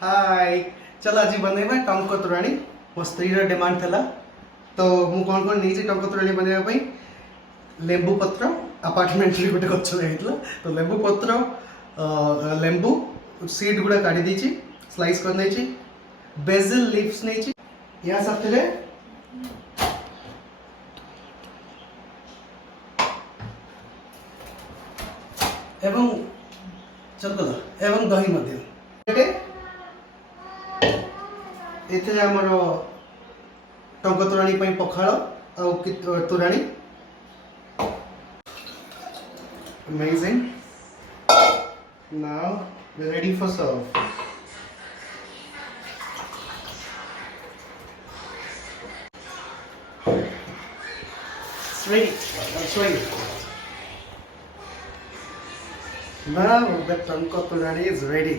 हाय चल आज बनैबा टंक तोराणी मो स्त्री डिमांड थला तो मु कौन कौन नहीं टंक तोराणी बनैबा पई लेंबू पत्र अपार्टमेंट रे गोटे गछ रहितला तो लेंबू पत्र लेंबू सीड गुडा काढी देछि स्लाइस कर देछि बेसिल लीव्स नेछि या साथरे एवं चल एवं दही मध्य एथे हमर टंक तोराणी पई पखाळ आ तोराणी amazing now we're ready for serve it's ready that's right now the टंक तोराणी is ready